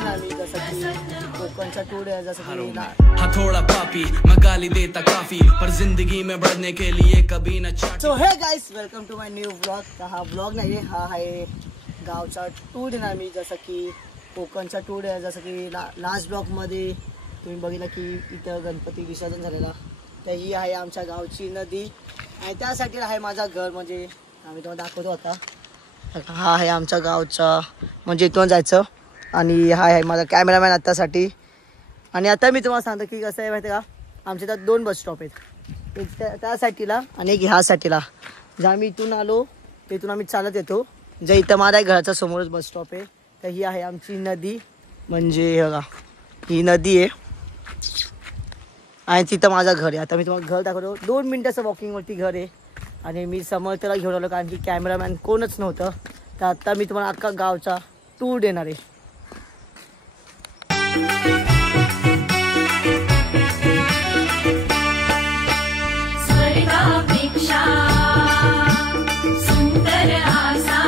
देणार मी, जसं की कोकणचा टूर आहे, जसं की हाँ थोड़ा पापी मैं गाली देता काफी पर जिंदगी में बढ़ने के लिए कभी न चाहती। So hey guys, welcome to my new blog. हा ब्लॉग नाही आहे, हा आहे गावचा टूर देणार मी, जसं की कोकणचा टूर आहे. जसं की लास्ट ब्लॉगमध्ये तुम्ही बघितलं की इथं गणपती विसर्जन झालेला. तर ही आहे आमच्या गावची नदी आणि त्यासाठी आहे माझा घर, म्हणजे आम्ही तुम्हाला दाखवतो आता. हा आहे आमच्या गावचा, म्हणजे इथून जायचं. आणि हा आहे माझा कॅमेरामॅन आत्तासाठी. आणि आता मी तुम्हाला सांगतो की कसं आहे माहिती आहे का, आमच्या इथं 2 बस स्टॉप आहेत, एक त्या साईडला आणि एक ह्या साईडला. जर आम्ही इथून आलो तिथून आम्ही चालत येतो. जे इथं माझ्या घराच्या समोरच बस स्टॉप आहे. तर ही आहे आमची नदी, म्हणजे बघा ही नदी आहे आणि तिथं माझं घर आहे. आता मी तुम्हाला घर दाखवतो. 2 मिनिटाचं वॉकिंगवरती घर आहे. आणि मी समर्थला घेऊन आलो कारण की कॅमेरामॅन कोणच नव्हतं. तर आता मी तुम्हाला अख्खा गावचा टूर देणार आहे. स्वर्गापेक्षा सुंदर आसा,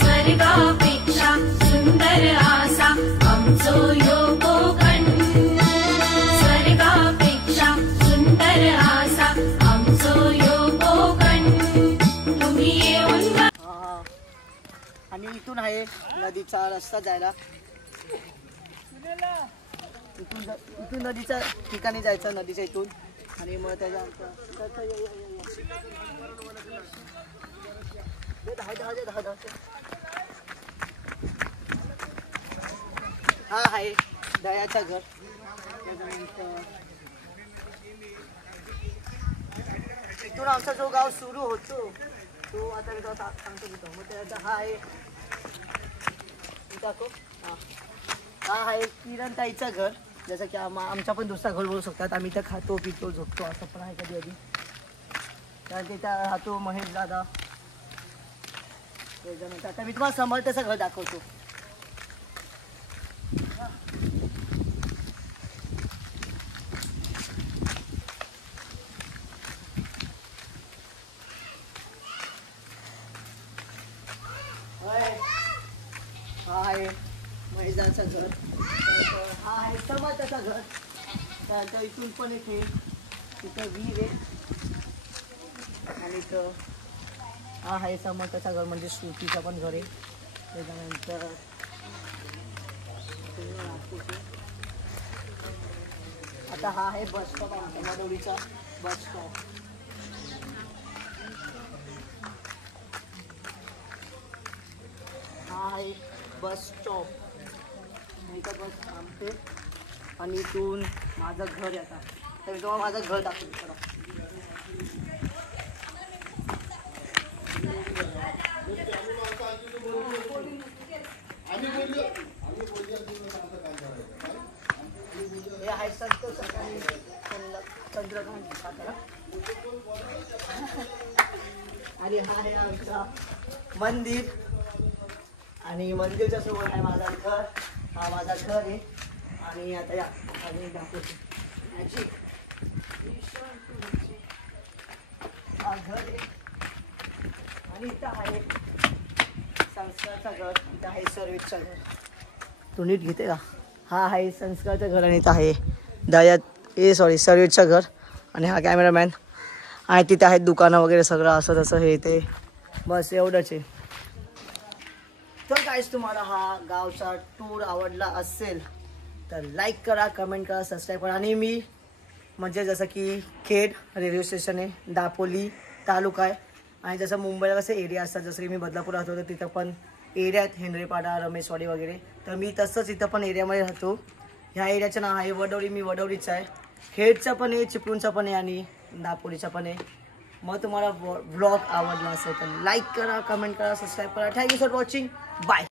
स्वर्गापेक्षा सुंदर आसा आमचो ह्यो कोकण. स्वर्गापेक्षा सुंदर आसा आमचो ह्यो कोकण. तुम्ही येऊन आणि इथून आहे नदीचा रस्ता जायला. इथून नदीच्या ठिकाणी जायचं, नदीच्या इथून. आणि मग त्याच्या हा आहे दयाचं घर. इथून आमचा जो गाव सुरू होतो तो आता मी तुला सांगतो तिथं. मग त्याचा हा आहे दाखव. हा आहे किरणताईचं घर, जसं की आमचा पण दुसरा घर बोलू शकतात. आम्ही इथं खातो पितो झोपतो असं पण आहे कधी कधी. कारण तिथं राहतो महेश दादा. आता मी तुम्हाला समर्थचं घर दाखवतो. हा आहे महेशदाचं घर. हा आहे समर्थचं घर. त्यानंतर इथून पण एक तिथं विहीर आहे. आणि इथं हा आहे समर्थचं घर, म्हणजे श्रुतीचं पण घर आहे. त्याच्यानंतर आता हा आहे बस स्टॉप, आमच्या मडोलीचा बस स्टॉप. हा आहे बस स्टॉप. इथं बस थांबते आणि इथून माझं घर आहे. आता तर मी तुम्हाला माझं घर दाखवतो. चला हे आहे संतोष आणि चंद्रकांत सातारा. आणि हा आहे आमचा मंदिर. आणि मंदिरच्या समोर आहे माझा घर. हा माझा घर आहे. आणि आता या आणि दाखवतो हा घर आहे. आणि इथं आहे संस्कारचं घर. इथं आहे सर्विसचं घर. तू नीट घेते का. हा आहे संस्कारचं घर आणि इथं आहे सर्विसचं घर. आणि हा कॅमेरामॅन. आणि तिथे आहेत दुकानं वगैरे सगळं असं तसं हे ते. बस एवढंच आहे. तर गाईस, तुम्हाला हा गावचा टूर आवडला असेल तर लाईक करा, कमेंट करा, सबस्क्राईब करा. आणि मी म्हणजे जसं की खेड रेल्वे स्टेशन आहे, दापोली तालुका आहे. आणि जसं मुंबईला कसं एरिया असतात, जसं की मी बदलापूर राहतो तर तिथं पण एरिया आहेत, हेनरीपाडा, रमेशवाडी वगैरे. तर मी तसंच इथं पण एरियामध्ये राहतो. ह्या एरियाचं नाव आहे वडवळी. मी वडवळीचा आहे. खेडचा पण आहे, चिपळूणचा पण आहे आणि दापोलीचा पण आहे. मग तुम्हाला व्लॉग आवडला असेल तर लाईक करा, कमेंट करा, सबस्क्राईब करा. Thank you for watching. बाय.